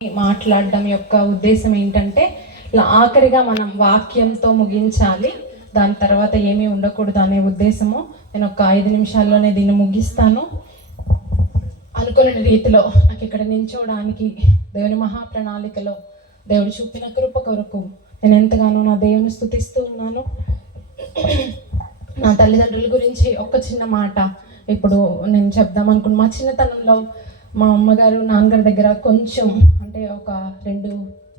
మాట్లాడడం యొక్క ఉద్దేశం ఏంటంటే ఆఖరిగా మనం వాక్యంతో ముగించాలి, దాని తర్వాత ఏమీ ఉండకూడదు అనే ఉద్దేశము. నేను ఒక 5 నిమిషాల్లోనే దీన్ని ముగిస్తాను. అనుకున్న రీతిలో నాకు ఇక్కడ నించోడానికి దేవుని మహాప్రణాళికలో దేవుడు చూపిన కృప కొరకు నేను ఎంతగానో నా దేవుని స్తుతిస్తూ ఉన్నాను. నా తల్లిదండ్రుల గురించి ఒక చిన్న మాట ఇప్పుడు నేను చెప్దాం అనుకున్నాను. మా చిన్నతనంలో మా అమ్మగారు నాన్నగారి దగ్గర కొంచెం అంటే ఒక 2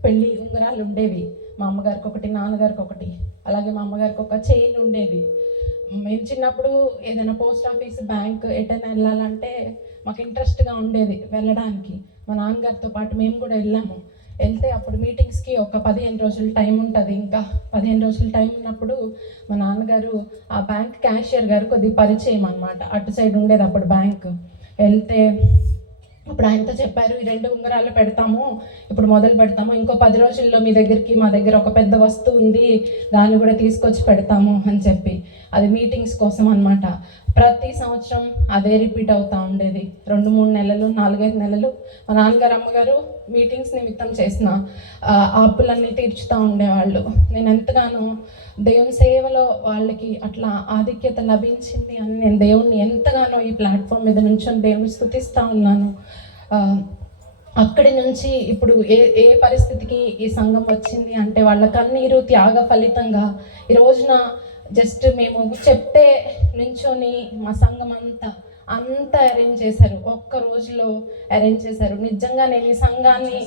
పెళ్లి ఉంగరాలు ఉండేవి. మా అమ్మగారికి ఒకటి, నాన్నగారికి ఒకటి, అలాగే మా అమ్మగారికి ఒక చైన్ ఉండేది. మేము చిన్నప్పుడు ఏదైనా పోస్ట్ ఆఫీస్, బ్యాంక్ ఎటైనా వెళ్ళాలంటే మాకు ఇంట్రెస్ట్గా ఉండేది వెళ్ళడానికి. మా నాన్నగారితో పాటు మేము కూడా వెళ్తే అప్పుడు మీటింగ్స్కి ఒక 15 రోజులు టైం ఉంటుంది. ఇంకా 15 రోజులు టైం ఉన్నప్పుడు మా నాన్నగారు ఆ బ్యాంక్ క్యాషియర్ గారు కొద్దిగా పరిచయం అనమాట. అటు సైడ్ ఉండేది అప్పుడు బ్యాంక్. వెళ్తే ఇప్పుడు ఆయనతో చెప్పారు, ఈ 2 ఉంగరాలు పెడతాము, ఇప్పుడు మొదలు పెడతాము, ఇంకో 10 రోజుల్లో మా దగ్గర ఒక పెద్ద వస్తువు ఉంది, దాన్ని కూడా తీసుకొచ్చి పెడతాము అని చెప్పి. అది మీటింగ్స్ కోసం అనమాట. ప్రతి సంవత్సరం అదే రిపీట్ అవుతూ ఉండేది. 2-3 నెలలు, 4-5 నెలలు మా నాన్నగారు అమ్మగారు మీటింగ్స్ నిమిత్తం చేసిన అప్పులన్నీ తీర్చుతూ ఉండేవాళ్ళు. నేను ఎంతగానో దేవుని సేవలో వాళ్ళకి అట్లా ఆధిక్యత లభించింది అని నేను దేవుణ్ణి ఎంతగానో ఈ ప్లాట్ఫామ్ మీద నుంచొని దేవుని స్తుతిస్తూ ఉన్నాను. అక్కడి నుంచి ఇప్పుడు ఏ పరిస్థితికి ఈ సంఘం వచ్చింది అంటే వాళ్ళ కన్నీరు త్యాగ ఫలితంగా ఈ రోజున జస్ట్ మేము చెప్తే నుంచొని మా సంఘం అంతా అరేంజ్ చేశారు. ఒక్క రోజులో అరేంజ్ చేశారు. నిజంగా నేను ఈ సంఘాన్ని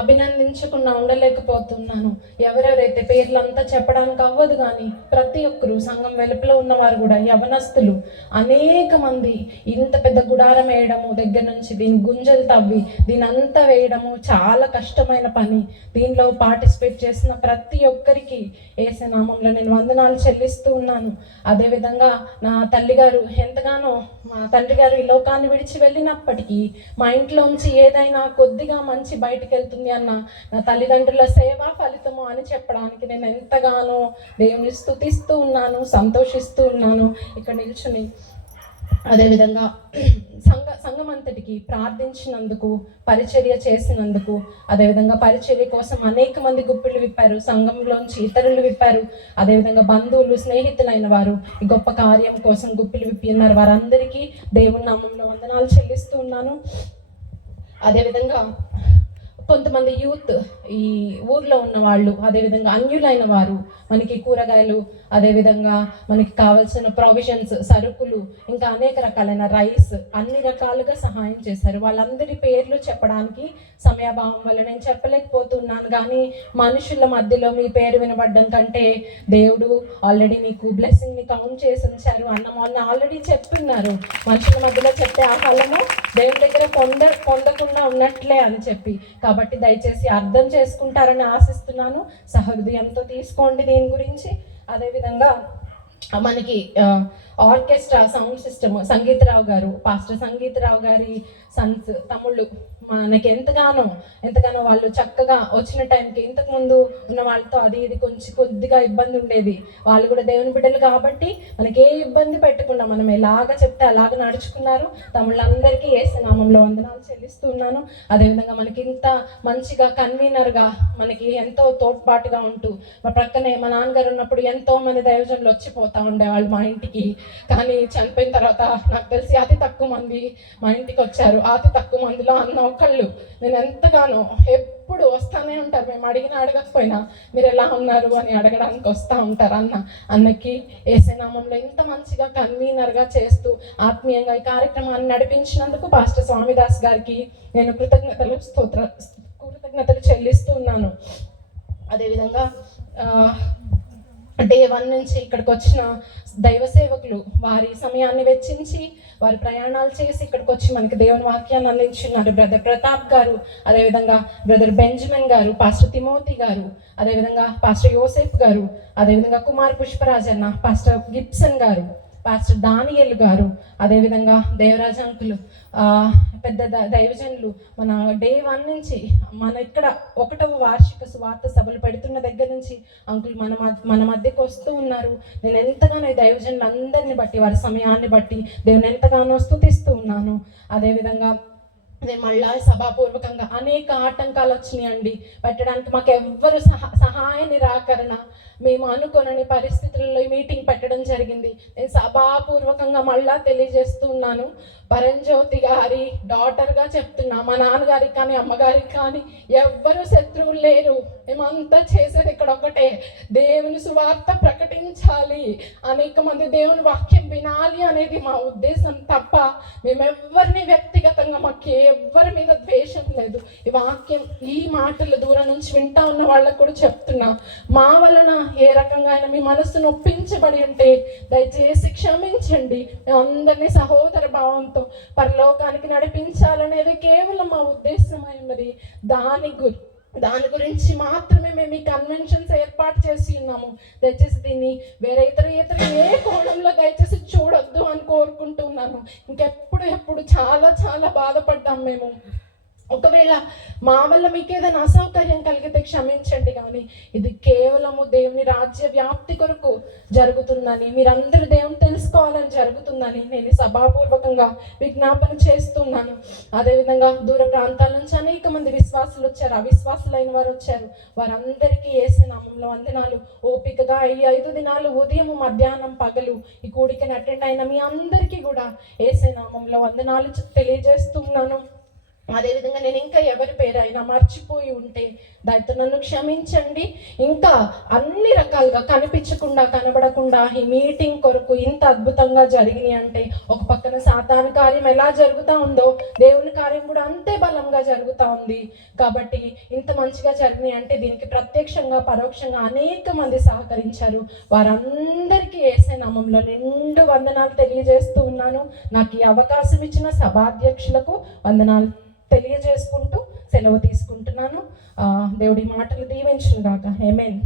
అభినందించకుండా ఉండలేకపోతున్నాను. ఎవరెవరైతే పేర్లంతా చెప్పడానికి అవ్వదు, కానీ ప్రతి ఒక్కరు సంఘం వెలుపలో ఉన్నవారు కూడా యవనస్తులు అనేక మంది ఇంత పెద్ద గుడారం వేయడము దగ్గర నుంచి దీని గుంజలు తవ్వి దీని అంతా వేయడము చాలా కష్టమైన పని. దీనిలో పార్టిసిపేట్ చేసిన ప్రతి ఒక్కరికి యేసు నామంలో నేను వందనాలు చెల్లిస్తూ ఉన్నాను. అదేవిధంగా నా తల్లిగారు ఎంతగానో, మా తండ్రి గారు ఈ లోకాన్ని విడిచి వెళ్ళినప్పటికీ మా ఇంట్లోంచి ఏదైనా కొద్దిగా మంచి బయటకు వెళ్తుంది అన్న నా తల్లిదండ్రుల సేవా ఫలితము అని చెప్పడానికి నేను ఎంతగానో దేవుని స్తుతిస్తూ ఉన్నాను, సంతోషిస్తూ ఉన్నాను ఇక్కడ నిల్చుని. అదేవిధంగా సంఘం అంతటికి ప్రార్థించినందుకు, పరిచర్య చేసినందుకు, అదేవిధంగా పరిచర్య కోసం అనేక మంది గుప్పిళ్ళు విప్పారు, సంఘంలోంచి ఇతరులు విప్పారు, అదేవిధంగా బంధువులు, స్నేహితులైన వారు ఈ గొప్ప కార్యం కోసం గుప్పిళ్ళు విప్పి ఉన్నారు. వారందరికీ దేవుని నామంలో వందనాలు చెల్లిస్తూ ఉన్నాను. అదేవిధంగా కొంతమంది యూత్, ఈ ఊర్లో ఉన్న వాళ్ళు, అదేవిధంగా అన్యులైన వారు మనకి కూరగాయలు, అదేవిధంగా మనకి కావాల్సిన ప్రొవిజన్స్, సరుకులు, ఇంకా అనేక రకాలైన రైస్, అన్ని రకాలుగా సహాయం చేశారు. వాళ్ళందరి పేర్లు చెప్పడానికి సమయాభావం వల్ల నేను చెప్పలేకపోతున్నాను. కానీ మనుషుల మధ్యలో మీ పేరు వినబడ్డం కంటే దేవుడు ఆల్రెడీ మీకు బ్లెస్సింగ్ని కౌంట్ చేసి ఉంచారు అన్న మొన్న ఆల్రెడీ చెప్తున్నారు. మనుషుల మధ్యలో చెప్పే ఆ ఫలము దేవుని దగ్గర పొందకుండా ఉన్నట్లే అని చెప్పి. కాబట్టి దయచేసి అర్థం చేసుకుంటారని ఆశిస్తున్నాను. సహృదయంతో తీసుకోండి దీని గురించి. అదేవిధంగా మనకి ఆర్కెస్ట్రా, సౌండ్ సిస్టమ్ సంగీతరావు గారు, పాస్టర్ సంగీతరావు గారి సన్స్, తమ్ముళ్ళు మనకి ఎంతగానో వాళ్ళు చక్కగా వచ్చిన టైంకి, ఇంతకుముందు ఉన్న వాళ్ళతో అది ఇది కొద్దిగా ఇబ్బంది ఉండేది. వాళ్ళు కూడా దేవుని బిడ్డలు కాబట్టి మనకి ఏ ఇబ్బంది పెట్టకుండా మనం ఎలాగ చెప్తే అలాగ నడుచుకున్నారు. తమ్ముళ్ళందరికీ యేసు నామంలో వందనాలు చెల్లిస్తున్నాను. అదేవిధంగా మనకి ఇంత మంచిగా కన్వీనర్గా మనకి ఎంతో తోడ్పాటుగా ఉంటూ, మా ప్రక్కనే మా నాన్నగారు ఉన్నప్పుడు ఎంతో మంది దైవజనులు వచ్చిపోతూ ఉండేవాళ్ళు మా ఇంటికి. కానీ చనిపోయిన తర్వాత నాకు తెలిసి అతి తక్కువ మంది మా ఇంటికి వచ్చారు. అతి తక్కువ మందిలో అన్న ఒకళ్ళు. నేను ఎంతగానో ఎప్పుడు వస్తానే ఉంటారు, మేము అడగకపోయినా మీరు ఎలా ఉన్నారు అని అడగడానికి వస్తూ ఉంటారు. అన్నకి యేసు నామంలో ఇంత మంచిగా కన్వీనర్గా చేస్తూ ఆత్మీయంగా ఈ కార్యక్రమాన్ని నడిపించినందుకు పాస్టర్ స్వామిదాస్ గారికి నేను కృతజ్ఞతలు చెల్లిస్తూ ఉన్నాను. అదేవిధంగా డే 1 నుంచి ఇక్కడికి వచ్చిన దైవ సేవకులు వారి సమయాన్ని వెచ్చించి, వారి ప్రయాణాలు చేసి ఇక్కడికి వచ్చి మనకి దేవుని వాక్యాన్ని అందించున్నారు. బ్రదర్ ప్రతాప్ గారు, అదేవిధంగా బ్రదర్ బెంజమిన్ గారు, పాస్టర్ తిమోతి గారు, అదేవిధంగా పాస్టర్ యోసేఫ్ గారు, అదేవిధంగా కుమార్ పుష్పరాజ్ అన్న, పాస్టర్ గిబ్సన్ గారు, పాస్టర్ దానియేలు గారు, అదేవిధంగా దేవరాజ అంకులు, పెద్ద దైవజనులు మన డే 1 నుంచి మన ఇక్కడ 1వ వార్షిక సువార్త సభలు పెడుతున్న దగ్గర నుంచి అంకుల్ మన మధ్యకు వస్తూ ఉన్నారు. నేను ఎంతగానో దైవజనులు అందరిని బట్టి, వారి సమయాన్ని బట్టి దేవుని ఎంతగానో స్తుతిస్తూ ఉన్నాను. అదేవిధంగా నేను మళ్ళా సభాపూర్వకంగా అనేక ఆటంకాలు వచ్చినాయండి పెట్టడానికి. మాకు ఎవ్వరు సహాయ నిరాకరణ, మేము అనుకోనని పరిస్థితుల్లో ఈ మీటింగ్ పెట్టడం జరిగింది. నేను సభాపూర్వకంగా మళ్ళా తెలియజేస్తున్నాను, పరంజ్యోతి గారి డాటర్గా చెప్తున్నా, మా నాన్నగారికి కానీ అమ్మగారికి కానీ ఎవ్వరు శత్రువులు లేరు. మేమంతా చేసేది ఇక్కడ ఒకటే, దేవుని సువార్త ప్రకటించాలి, అనేక మంది దేవుని వాక్యం వినాలి అనేది మా ఉద్దేశం తప్ప మేమెవ్వరిని వ్యక్తిగతంగా మాకు ఎవ్వరి మీద ద్వేషం లేదు. ఈ వాక్యం, ఈ మాటలు దూరం నుంచి వింటా ఉన్న వాళ్ళకు కూడా చెప్తున్నా, మా వలన ఏ రకంగా అయినా మీ మనస్సు నొప్పించబడి ఉంటే దయచేసి క్షమించండి. అందరినీ సహోదర భావంతో పరలోకానికి నడిపించాలనేది కేవలం మా ఉద్దేశమై ఉన్నది. దాని గురించి మాత్రమే మేము ఈ కన్వెన్షన్స్ ఏర్పాటు చేసి ఉన్నాము. దయచేసి దీన్ని వేరే ఇతర ఏ కోణంలో దయచేసి చూడొద్దు అని కోరుకుంటున్నాను. ఎప్పుడు చాలా చాలా బాధపడ్డాం మేము. ఒకవేళ మా వల్ల మీకు ఏదైనా అసౌకర్యం కలిగితే క్షమించండి, కానీ ఇది కేవలము దేవుని రాజ్య వ్యాప్తి కొరకు జరుగుతుందని, మీరందరూ దేవుని తెలుసుకోవాలని జరుగుతుందని నేను సభాపూర్వకంగా విజ్ఞాపన చేస్తున్నాను. అదేవిధంగా దూర ప్రాంతాల నుంచి అనేక మంది విశ్వాసులు వచ్చారు, అవిశ్వాసులైన వారు వచ్చారు. వారందరికీ యేసు నామములో వందనాలు. ఓపికగా ఈ 5 దినాలు ఉదయం, మధ్యాహ్నం, పగలు ఈ కూడికని అటెండ్ అయిన మీ అందరికీ కూడా యేసు నామములో వందనాలు తెలియజేస్తున్నాను. అదేవిధంగా నేను ఇంకా ఎవరి పేరైనా మర్చిపోయి ఉంటే దయతో నన్ను క్షమించండి. ఇంకా అన్ని రకాలుగా కనబడకుండా ఈ మీటింగ్ కొరకు ఇంత అద్భుతంగా జరిగినాయి అంటే, ఒక పక్కన సాతాను కార్యం ఎలా జరుగుతూ ఉందో దేవుని కార్యం కూడా అంతే బలంగా జరుగుతూ ఉంది. కాబట్టి ఇంత మంచిగా జరిగినాయి అంటే దీనికి ప్రత్యక్షంగా పరోక్షంగా అనేక మంది సహకరించారు. వారందరికీ యేసే నామములో నిండు వందనాలు తెలియజేస్తూ ఉన్నాను. నాకు ఈ అవకాశం ఇచ్చిన సభాధ్యక్షులకు వందనాలు తెలియజేసుకుంటూ సెలవు తీసుకుంటున్నాను. దేవుడి మాటలు దీవించును గాక. ఆమేన్.